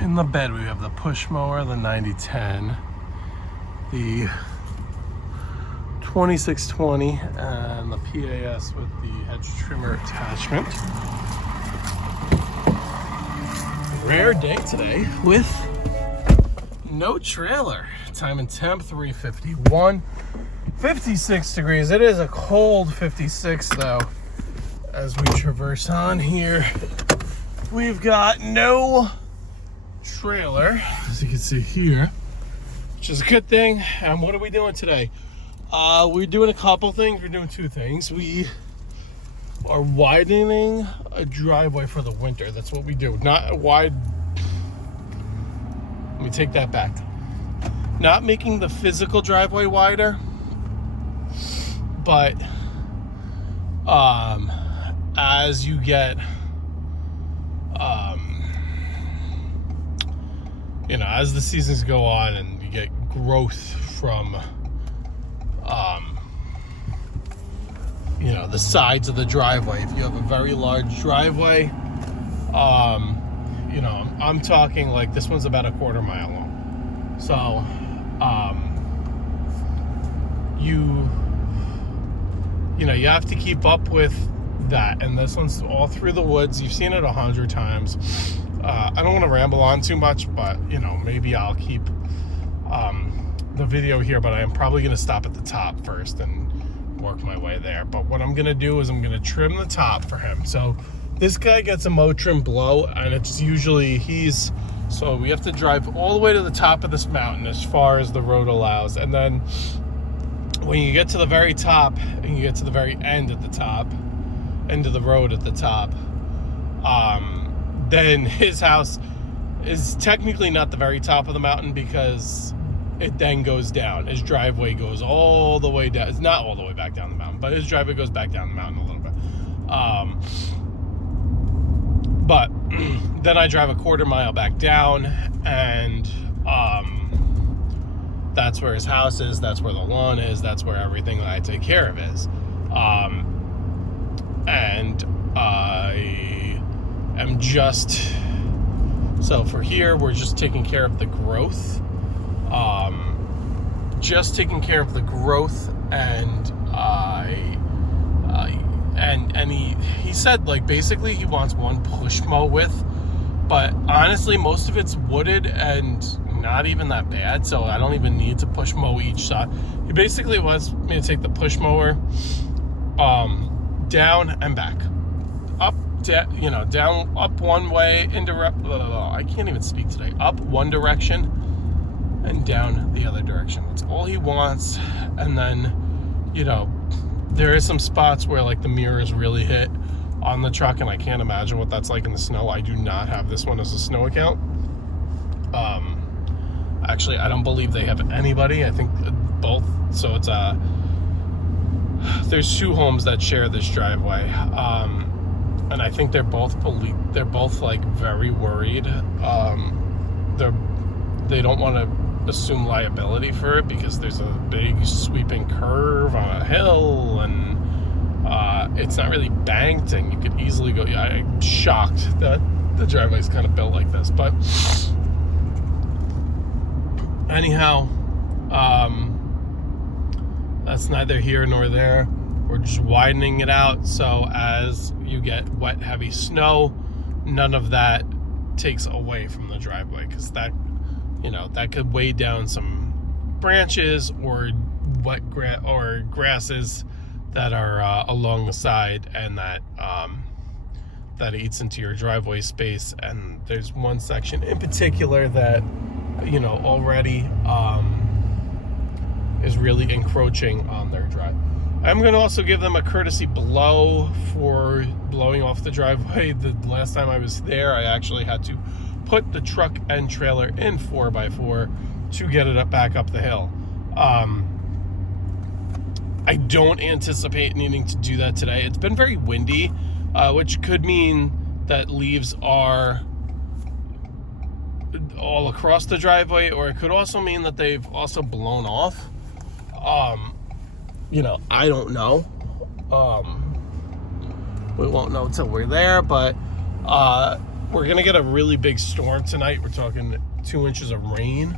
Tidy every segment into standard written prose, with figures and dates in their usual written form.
in the bed we have the push mower, the 9010, the 2620, and the PAS with the hedge trimmer attachment. Rare day today with no trailer. Time and temp 351, 56 degrees. It is a cold 56 though. As we traverse on here, we've got no trailer, as you can see here, which is a good thing. And what are we doing today? We're doing a couple things. We're doing two things. We are widening a driveway for the winter. That's what we do. Not wide. Let me take that back. Not making the physical driveway wider, but as you get, as the seasons go on and you get growth from, the sides of the driveway. If you have a very large driveway, I'm talking like this one's about a quarter mile long. So, you have to keep up with that. And this one's all through the woods. You've seen it 100 times. I don't want to ramble on too much, but maybe I'll keep the video here, but I am probably going to stop at the top first and work my way there. But what I'm going to do is I'm going to trim the top for him. So this guy gets a Motrim blow, and it's usually so we have to drive all the way to the top of this mountain as far as the road allows. And then when you get to the very top and you get to the very end at the top, end of the road at the top, then his house is technically not the very top of the mountain because it then goes down. His driveway goes all the way down. It's not all the way back down the mountain, but his driveway goes back down the mountain a little bit. But then I drive a quarter mile back down, and that's where his house is. That's where the lawn is. That's where everything that I take care of is. And I am so for here, we're just taking care of the growth. And he said, like, basically he wants one push mow width, but honestly most of it's wooded and not even that bad, so I don't even need to push mow each side. He basically wants me to take the push mower down and back, down, up one way, I can't even speak today, up one direction and down the other direction. That's all he wants. And then, there is some spots where like the mirrors really hit on the truck, and I can't imagine what that's like in the snow. I do not have this one as a snow account. Actually, I don't believe they have anybody. I think both. So it's there's two homes that share this driveway, and I think they're both like very worried. They don't want to assume liability for it because there's a big sweeping curve on a hill, and it's not really banked, and you could easily go. I'm shocked that the driveway is kind of built like this, but anyhow, that's neither here nor there. We're just widening it out so as you get wet, heavy snow, none of that takes away from the driveway, because that could weigh down some branches or wet or grasses that are along the side, and that eats into your driveway space. And there's one section in particular that already is really encroaching on their drive. I'm going to also give them a courtesy blow for blowing off the driveway. The last time I was there, I actually had to put the truck and trailer in 4x4 to get it back up the hill. I don't anticipate needing to do that today. It's been very windy, which could mean that leaves are all across the driveway, or it could also mean that they've also blown off. I don't know. We won't know until we're there, but we're gonna get a really big storm tonight. We're talking 2 inches of rain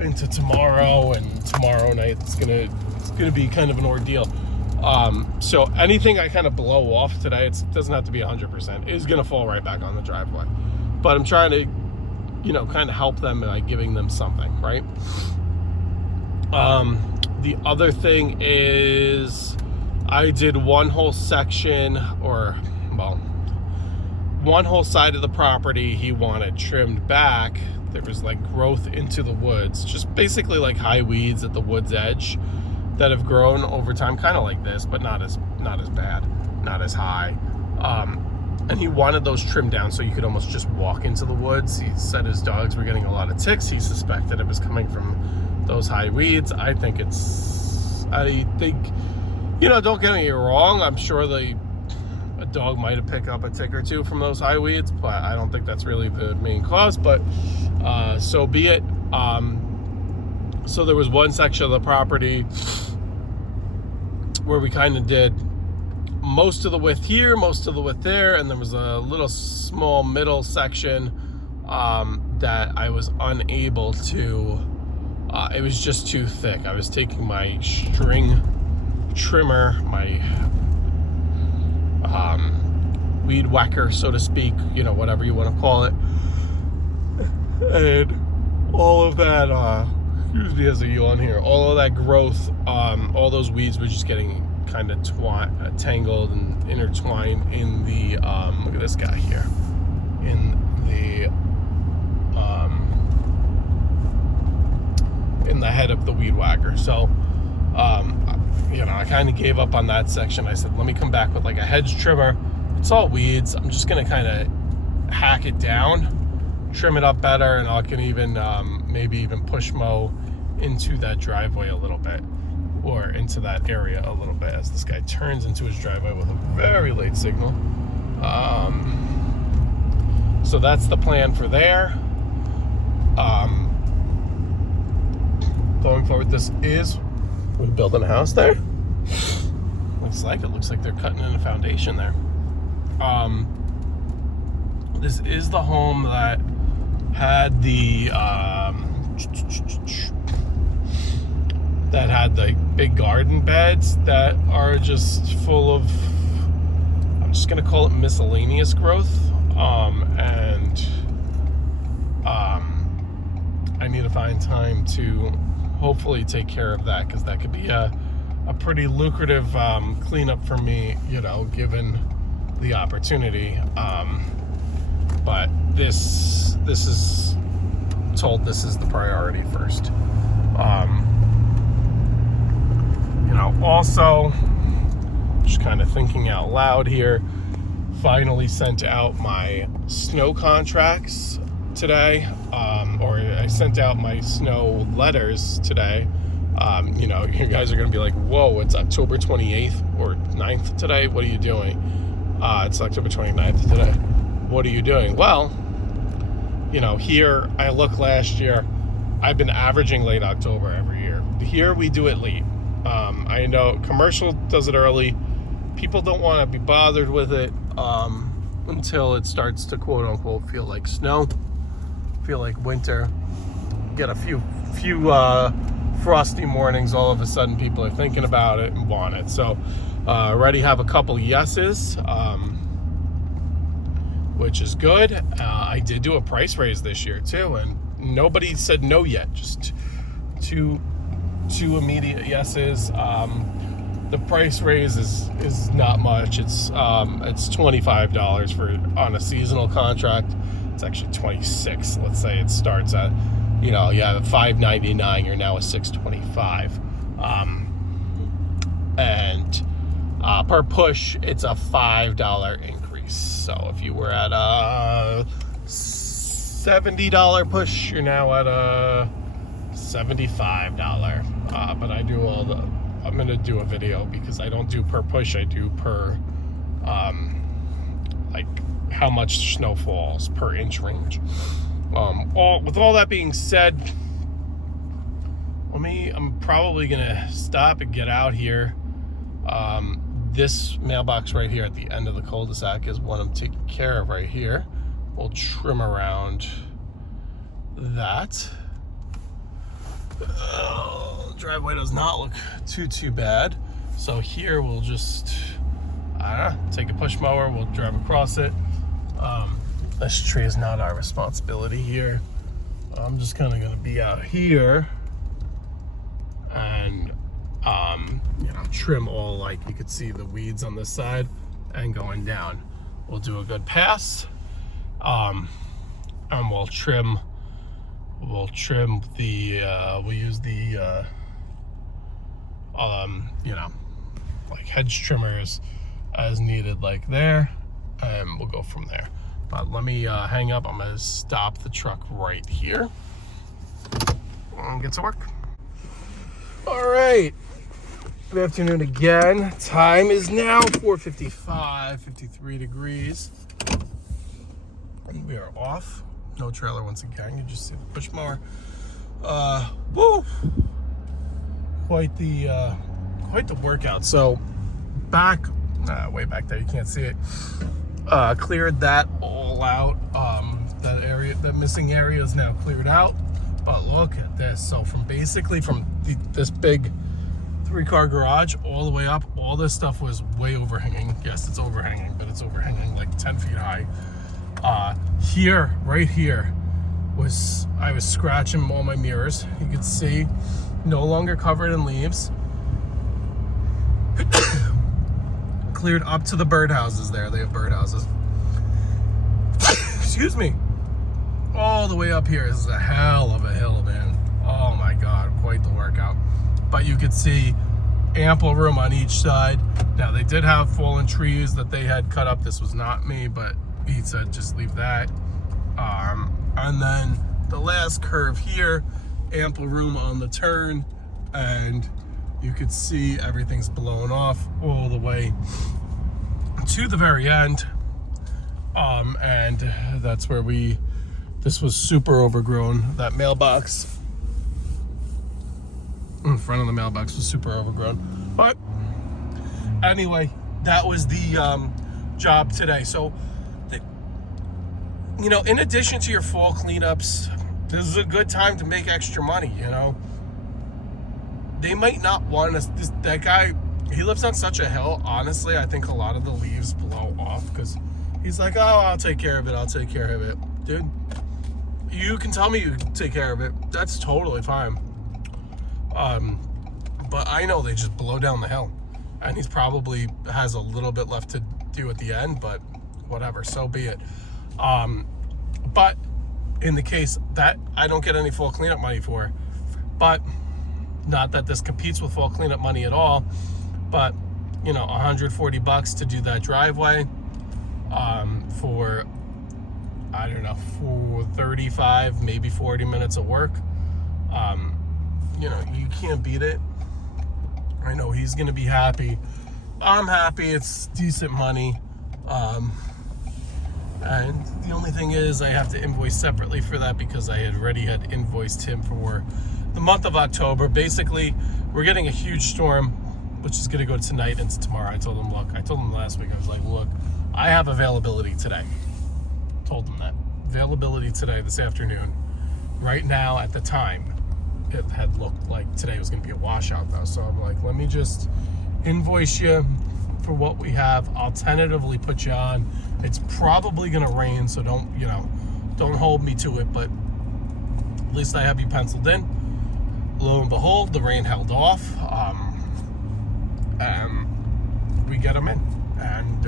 into tomorrow, and tomorrow night it's gonna be kind of an ordeal. So anything I kind of blow off today, it doesn't have to be 100%, is gonna fall right back on the driveway. But I'm trying to, kind of help them by giving them something, right? The other thing is I did one whole section, one whole side of the property he wanted trimmed back. There was like growth into the woods, just basically like high weeds at the wood's edge that have grown over time, kind of like this, but not as bad, not as high. And he wanted those trimmed down so you could almost just walk into the woods. He said his dogs were getting a lot of ticks. He suspected it was coming from those high weeds. I think, don't get me wrong, I'm sure a dog might have picked up a tick or two from those high weeds, but I don't think that's really the main cause, but so be it. So there was one section of the property where we kind of did most of the width here, most of the width there, and there was a little small middle section that I was unable to, it was just too thick. I was taking my string trimmer, my weed whacker, so to speak, whatever you want to call it, and all of that, excuse me as a yawn here, all of that growth, all those weeds were just getting kind of tangled and intertwined in the, look at this guy here, in the head of the weed whacker. So, I kind of gave up on that section. I said, let me come back with like a hedge trimmer. It's all weeds. I'm just going to kind of hack it down, trim it up better, and I can even maybe even push mow into that driveway a little bit, or into that area a little bit, as this guy turns into his driveway with a very late signal. So that's the plan for there. Going forward, we're building a house there. Looks like they're cutting in a foundation there. This is the home that had the big garden beds that are just full of, I'm just gonna call it miscellaneous growth, and I need to find time to hopefully take care of that, because that could be a pretty lucrative cleanup for me, given the opportunity. But this is the priority first. Also, just kind of thinking out loud here, finally sent out my snow contracts today, or I sent out my snow letters today. You guys are going to be like, whoa, it's October 28th or 9th today. What are you doing? It's October 29th today. What are you doing? Well, here I look last year, I've been averaging late October every year. Here we do it late. I know commercial does it early. People don't want to be bothered with it until it starts to quote unquote feel like snow, feel like winter, get a few frosty mornings. All of a sudden people are thinking about it and want it. So already have a couple yeses, which is good. I did do a price raise this year too, and nobody said no yet. Just two immediate yeses. The price raise is not much. It's $25 on a seasonal contract. It's actually $26. Let's say it starts at, $5.99. You're now at $6.25. And per push, it's a $5 increase. So if you were at a $70 push, you're now at a $75. But I do I'm going to do a video, because I don't do per push, I do per, how much snow falls per inch range. With all that being said, I'm probably going to stop and get out here. this mailbox right here at the end of the cul-de-sac is what I'm taking care of right here. We'll trim around that. Driveway does not look too bad. So here we'll just, take a push mower, we'll drive across it. This tree is not our responsibility here. I'm just kind of gonna be out here and trim all, like you could see the weeds on this side and going down. We'll do a good pass, and we'll trim the we'll use the like hedge trimmers as needed, like there, and we'll go from there. But let me hang up. I'm gonna stop the truck right here and get to work. All right, good afternoon again. Time is now 4:55, 53 degrees. We are off. No trailer once again. You just see the push mower. Woo! Quite the workout. So way back there, you can't see it. Cleared that all out. That area, that missing area, is now cleared out. But look at this. So from this big 3-car garage all the way up, all this stuff was way overhanging. Yes, it's overhanging, but it's overhanging like 10 feet high. Right here, I was scratching all my mirrors. You could see, no longer covered in leaves. Cleared up to the birdhouses there. They have birdhouses. Excuse me. All the way up here is a hell of a hill, man. Oh my God, quite the workout. But you could see ample room on each side. Now, they did have fallen trees that they had cut up. This was not me, but he said just leave that. And then the last curve here, ample room on the turn, and you could see everything's blown off all the way to the very end. And that's where this was super overgrown. That mailbox in front of the mailbox was super overgrown. But anyway, that was the job today. So, in addition to your fall cleanups, this is a good time to make extra money, They might not want us. That guy, he lives on such a hill. Honestly, I think a lot of the leaves blow off because he's like, oh, I'll take care of it. Dude, you can tell me you can take care of it. That's totally fine. But I know they just blow down the hill. And he's probably has a little bit left to do at the end, but whatever, so be it. But in the case that I don't get any fall cleanup money for, but not that this competes with fall cleanup money at all, but $140 to do that driveway, for, I don't know, for 35, maybe 40 minutes of work. You can't beat it. I know he's gonna be happy. I'm happy. It's decent money. And the only thing is I have to invoice separately for that because I already had invoiced him for the month of October. Basically, we're getting a huge storm, which is going to go tonight into tomorrow. I told him last week, I was like, look, I have availability today. Told him that. Availability today, this afternoon. Right now, at the time, it had looked like today was going to be a washout, though. So I'm like, let me just invoice you for what we have. I'll tentatively put you on. It's probably going to rain, so don't hold me to it, but at least I have you penciled in. Lo and behold, the rain held off. We get them in, and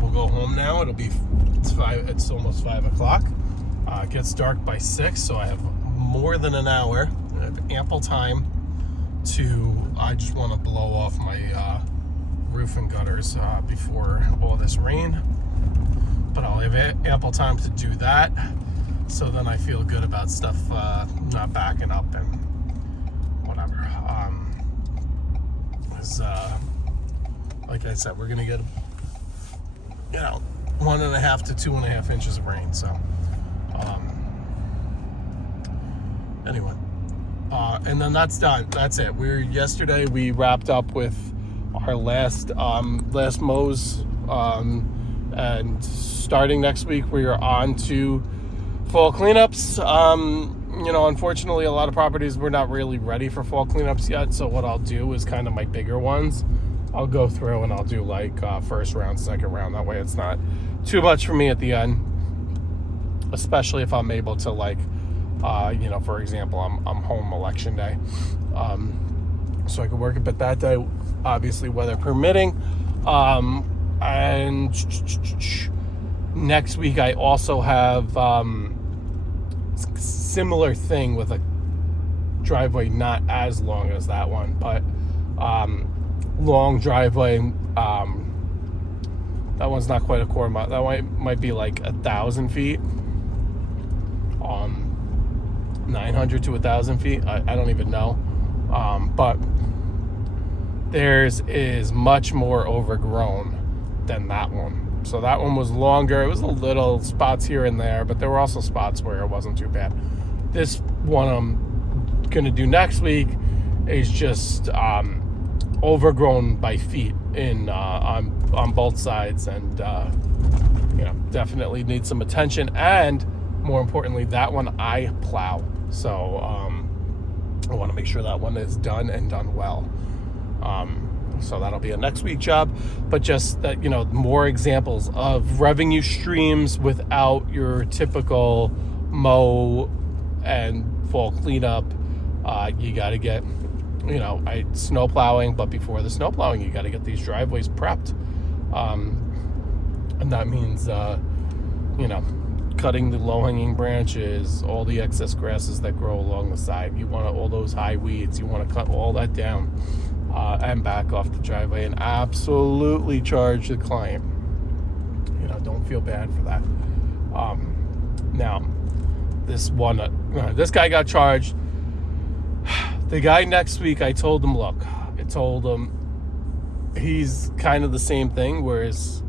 we'll go home now. It's almost 5 o'clock. It gets dark by 6, so I have more than an hour. I have ample time I just want to blow off my roof and gutters before all this rain. But I'll have ample time to do that, so then I feel good about stuff not backing up and whatever. Like I said, we're gonna get 1.5 to 2.5 inches of rain. So anyway, And then that's done. That's it. Yesterday we wrapped up with our last mows, and starting next week we are on to fall cleanups. Unfortunately, a lot of properties we're not really ready for fall cleanups yet. So what I'll do is kind of my bigger ones, I'll go through and I'll do like first round, second round. That way it's not too much for me at the end, especially if I'm able to for example, I'm home election day, so I can work a bit that day, obviously weather permitting. And next week I also have similar thing with a driveway not as long as that one, but long driveway. That one's not quite a quarter mile. That might be like 1,000 feet. 900 to 1,000 feet. I don't even know. But theirs is much more overgrown than that one. So that one was longer. It was a little spots here and there, but there were also spots where it wasn't too bad. This one I'm going to do next week is just overgrown by feet on both sides, and definitely needs some attention. And more importantly, that one I plow. So I want to make sure that one is done and done well. So that'll be a next week job. But just that, more examples of revenue streams without your typical mow and fall cleanup. You got to get, snow plowing, but before the snow plowing, you got to get these driveways prepped. And that means, cutting the low-hanging branches, all the excess grasses that grow along the side. You want all those high weeds. You want to cut all that down and back off the driveway, and absolutely charge the client. Don't feel bad for that. Now, this guy got charged. The guy next week, I told him, he's kind of the same thing, whereas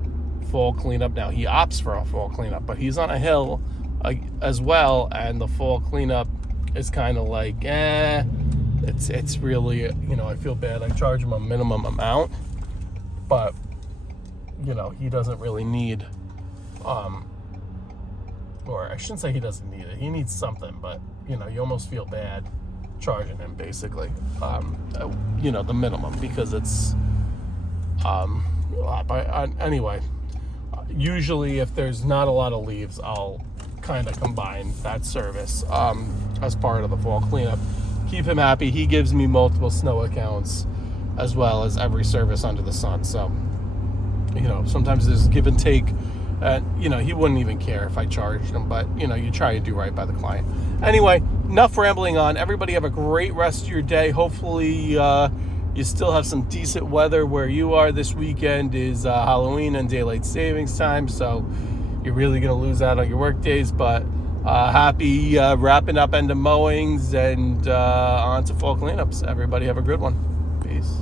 fall cleanup, now he opts for a fall cleanup, but he's on a hill as well, and the fall cleanup is kind of like it's really, I feel bad. I charge him a minimum amount, but he doesn't really need, or I shouldn't say he doesn't need it, he needs something, but you almost feel bad charging him basically the minimum, because it's but anyway, usually if there's not a lot of leaves, I'll kind of combine that service as part of the fall cleanup. Keep him happy. He gives me multiple snow accounts as well as every service under the sun. So, sometimes there's give and take. He wouldn't even care if I charged him, but, you try to do right by the client. Anyway, enough rambling on. Everybody have a great rest of your day. Hopefully, you still have some decent weather where you are. This weekend is Halloween and daylight savings time, so you're really going to lose out on your work days, but happy wrapping up end of mowings and on to fall cleanups. Everybody have a good one. Peace.